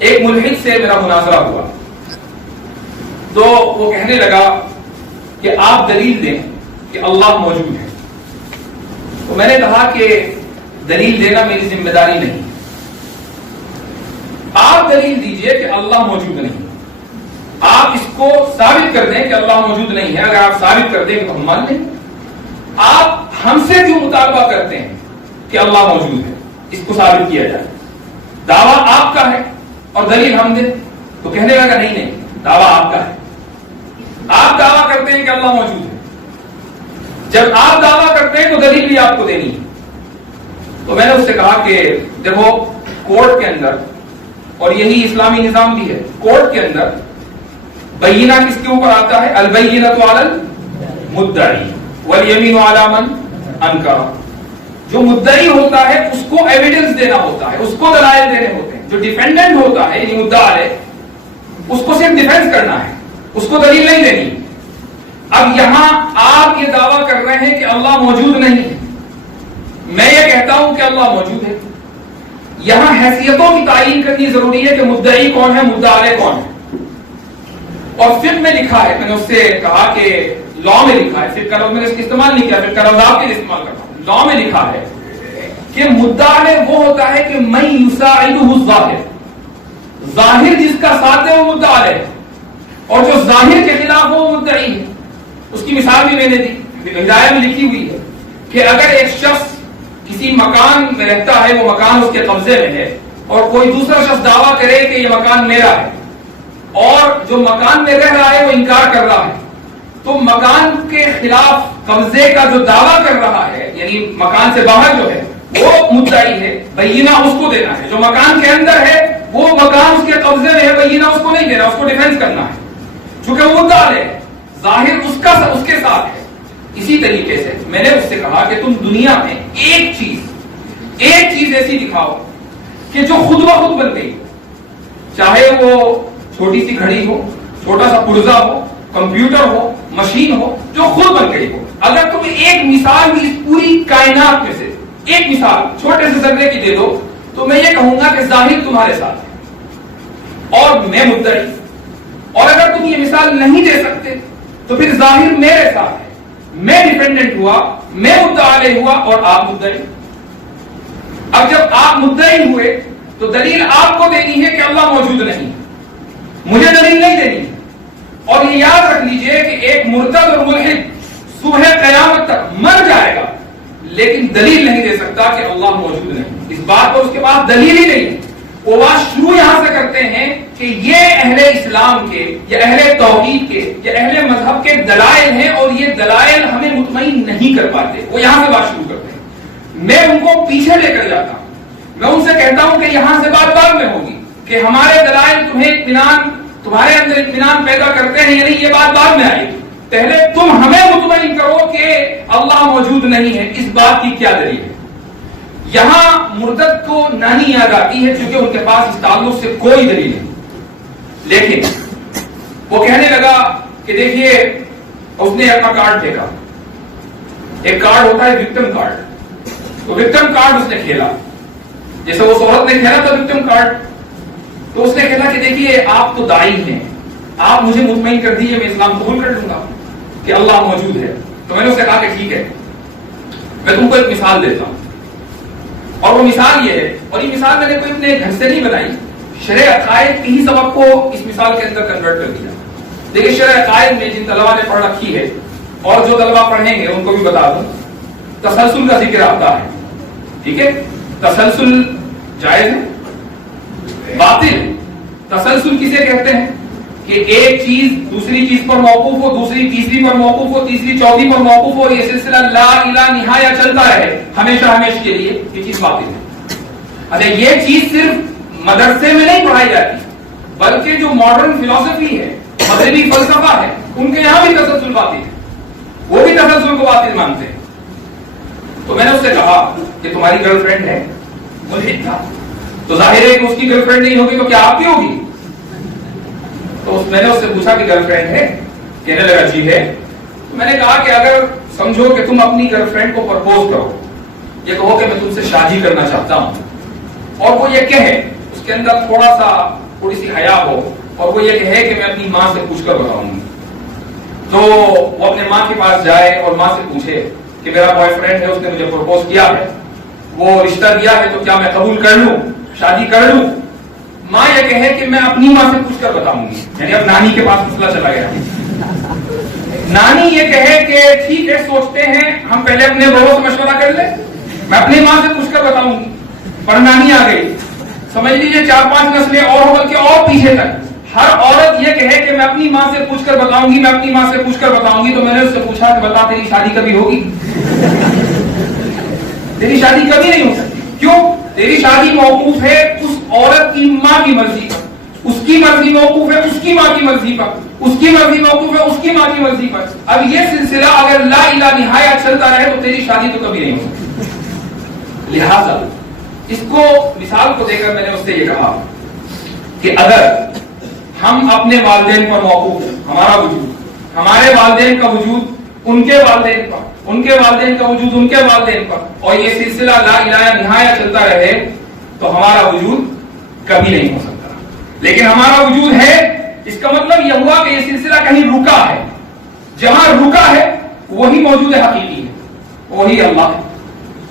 ایک ملحد سے میرا مناظرہ ہوا تو وہ کہنے لگا کہ آپ دلیل دیں کہ اللہ موجود ہے. تو میں نے کہا کہ دلیل دینا میری ذمہ داری نہیں. آپ دلیل دیجئے کہ اللہ موجود نہیں. آپ اس کو ثابت کر دیں کہ اللہ موجود نہیں ہے. اگر آپ ثابت کر دیں تو ہم مان لیں. آپ ہم سے کیوں مطالبہ کرتے ہیں کہ اللہ موجود ہے؟ اس کو ثابت کیا جائے. دعویٰ آپ کا ہے اور دلیل ہم دیں. تو کہنے لگا نہیں دعویٰ آپ کا ہے. آپ دعویٰ کرتے ہیں کہ اللہ موجود ہے. جب آپ دعویٰ کرتے ہیں تو دلیل بھی آپ کو دینی ہے. تو میں نے اس سے کہا کہ دیکھو کورٹ کے اندر، اور یہی اسلامی نظام بھی ہے، کورٹ کے اندر بینہ کس کے اوپر آتا ہے؟ البینۃ علی المدعی والیمین علی من انکر. جو مدعی ہوتا ہے اس کو ایویڈنس دینا ہوتا ہے، اس کو دلائل دینے ہوتے ہیں. جو ڈیفینڈنٹ ہوتا ہے یعنی مدعا ہے، اس کو صرف ڈیفینس کرنا ہے، اس کو دلیل نہیں دینی. اب یہاں آپ یہ دعویٰ کر رہے ہیں کہ اللہ موجود نہیں ہے، میں یہ کہتا ہوں کہ اللہ موجود ہے. یہاں حیثیتوں کی تعین کرنی ضروری ہے کہ مدعی کون ہے، مدعا علیہ کون ہے. اور فقہ میں لکھا ہے، میں نے اس سے کہا کہ لا میں لکھا ہے، فقہ کا لفظ میں نے اس کا استعمال نہیں کیا، فقہ کا لفظ آپ کے لیے استعمال کرتا ہوں. لا میں لکھا ہے کہ مدعا علیہ وہ ہوتا ہے کہ من یساعدہ الظاہر، ظاہر جس کا ساتھ ہے وہ مدعا علیہ ہے، اور جو ظاہر کے خلاف وہ مدعی ہے. اس کی مثال بھی میں نے دی، ہدایہ میں لکھی ہوئی ہے کہ اگر ایک شخص کسی مکان میں رہتا ہے، وہ مکان اس کے قبضے میں ہے، اور کوئی دوسرا شخص دعویٰ کرے کہ یہ مکان میرا ہے، اور جو مکان میں رہ رہا ہے وہ انکار کر رہا ہے، تو مکان کے خلاف قبضے کا جو دعویٰ کر رہا ہے، یعنی مکان سے باہر جو ہے وہ مدعی ہے، بینہ اس کو دینا ہے. جو مکان کے اندر ہے وہ مکان اس کے قبضے میں ہے، بینہ اس کو نہیں دینا، اس کو ڈیفینس کرنا ہے، چونکہ وہ مدعا ہے، ظاہر اس کے ساتھ ہے. اسی طریقے سے میں نے اس سے کہا کہ تم دنیا میں ایک چیز ایسی دکھاؤ کہ جو خود بخود بن گئی، چاہے وہ چھوٹی سی گھڑی ہو، چھوٹا سا پرزہ ہو، کمپیوٹر ہو، مشین ہو، جو خود بن گئی ہو. اگر تم ایک مثال بھی اس پوری کائنات میں سے ایک مثال چھوٹے سے ذرے کی دے دو تو میں یہ کہوں گا کہ ظاہر تمہارے ساتھ ہے اور میں مدعی. اور اگر تم یہ مثال نہیں دے سکتے تو پھر ظاہر میرے ساتھ ہے، میں ڈیپینڈنٹ ہوا، میں مدعا علیہ ہوا اور آپ مدعی. اب جب آپ مدعی ہوئے تو دلیل آپ کو دینی ہے کہ اللہ موجود نہیں، مجھے دلیل نہیں دینی. اور یہ یاد رکھ لیجئے کہ ایک مرتد اور ملحد صبح قیامت تک مر جائے گا لیکن دلیل نہیں دے سکتا کہ اللہ موجود نہیں. اس بات پر اس کے پاس دلیل ہی نہیں. وہ بات شروع یہاں سے کرتے ہیں کہ یہ اہل اسلام کے یا اہل توحید کے یا اہل مذہب کے دلائل ہیں اور یہ دلائل ہمیں مطمئن نہیں کر پاتے. وہ یہاں سے بات شروع کرتے ہیں. میں ان کو پیچھے لے کر جاتا ہوں، میں ان سے کہتا ہوں کہ یہاں سے بات بعد میں ہوگی کہ ہمارے دلائل تمہارے اندر اطمینان پیدا کرتے ہیں، یعنی یہ بات بعد میں آئے گی. پہلے تم ہمیں مطمئن کرو کہ اللہ موجود نہیں ہے. اس بات کی کیا دلیل ہے؟ یہاں مرتد کو نانی یاد آتی ہے کیونکہ ان کے پاس اس تعلق سے کوئی دلیل نہیں. لیکن وہ کہنے لگا کہ دیکھیے اس نے اپنا کارڈ پھینکا. ایک کارڈ ہوتا ہے وکٹم کارڈ، تو وکٹم کارڈ اس نے کھیلا، جیسے وہ صورت نے کھیلا تھا وکٹم کارڈ. تو اس نے کہا کہ دیکھیے آپ تو داعی ہیں، آپ مجھے مطمئن کر دیجیے، میں اسلام قبول کر لوں گا کہ اللہ موجود ہے. تو میں نے اس سے کہا کہ ٹھیک ہے، میں تم کو ایک مثال دیتا ہوں. اور وہ مثال یہ ہے، اور یہ مثال میں نے کوئی اپنے گھر سے نہیں بنائی، شرح عقائد کی ہی سبق کو اس مثال کے اندر کنورٹ کر دیا. دیکھیے شرح عقائد میں جن طلبا نے پڑھ رکھی ہے اور جو طلبا پڑھیں گے ان کو بھی بتا دوں، تسلسل کا ذکر آتا ہے. ٹھیک ہے، تسلسل جائز ہے، باطل. تسلسل کسے کہتے ہیں کہ ایک چیز دوسری چیز پر موقوف ہو، دوسری تیسری پر موقوف ہو، تیسری چوتھی پر موقوف ہو، یہ سلسلہ لا الہ نہایہ چلتا رہے ہمیشہ ہمیشہ کے لیے، یہ چیز باطل ہے. اچھا یہ چیز صرف مدرسے میں نہیں پڑھائی جاتی بلکہ جو ماڈرن فلسفی ہے، مغربی فلسفہ ہے، ان کے یہاں بھی تسلسل باطل ہے، وہ بھی تسلسل کو باطل مانتے ہیں. تو میں نے اس سے کہا کہ تمہاری گرل فرینڈ ہے، ملحد تھا، تو ظاہر ہے کہ اس کی گرل فرینڈ نہیں ہوگی تو کیا آپ کی ہوگی؟ تو میں نے اس سے پوچھا کہ گرل فرینڈ ہے؟ کہنے لگا جی ہے. تو میں نے کہا کہ اگر سمجھو کہ تم اپنی گرل فرینڈ کو پرپوز کرو، یہ کہو کہ میں تم سے شادی کرنا چاہتا ہوں، اور وہ یہ کہے، اس کے اندر تھوڑا سا تھوڑی سی حیا ہو اور وہ یہ کہے کہ میں اپنی ماں سے پوچھ کر بتاؤں گی، تو وہ اپنے ماں کے پاس جائے اور ماں سے پوچھے کہ میرا بوائے فرینڈ ہے، اس نے مجھے پرپوز کیا ہے، وہ رشتہ دیا ہے، تو کیا میں قبول کر لوں، شادی کر لوں؟ ماں یہ کہے کہ میں اپنی ماں سے پوچھ کر بتاؤں گی، یعنی اب نانی کے پاس مسئلہ چلا گیا۔ نانی یہ کہے کہ ٹھیک ہے، سوچتے ہیں، ہم پہلے اپنے بڑوں سے مشورہ کر لیں، میں اپنی ماں سے پوچھ کر بتاؤں گی۔ پر نانی آ گئی، سمجھ لیجیے 4-5 نسلیں اور ہو بلکہ اور پیچھے تک ہر عورت یہ کہے کہ میں اپنی ماں سے پوچھ کر بتاؤں گی، میں اپنی ماں سے پوچھ کر بتاؤں گی۔ تو میں نے اس سے پوچھا کہ بتا تیری شادی کبھی ہوگی؟ تیری شادی کبھی نہیں ہو سکتی۔ کیوں؟ تیری شادی موقوف ہے اس عورت کی ماں کی مرضی پر، اس کی مرضی موقوف ہے اس کی ماں کی مرضی پر، اس کی مرضی موقوف ہے اس کی ماں کی مرضی پر۔ اب یہ سلسلہ اگر لا الہ نہایت چلتا رہے تو تیری شادی تو کبھی نہیں ہو سکتی۔ لہذا اس کو مثال کو دے کر میں نے اس سے یہ کہا کہ اگر ہم اپنے والدین پر موقوف ہیں، ہمارا وجود، ہمارے والدین کا وجود ان کے والدین پر، ان کے والدین کا وجود ان کے والدین پر، اور یہ سلسلہ لا الہ نہایت چلتا رہے تو ہمارا وجود کبھی نہیں ہو سکتا۔ لیکن ہمارا وجود ہے، اس کا مطلب یہ ہوا کہ یہ سلسلہ کہیں رکا ہے، جہاں رکا ہے وہی موجود حقیقی ہے، وہی اللہ ہے۔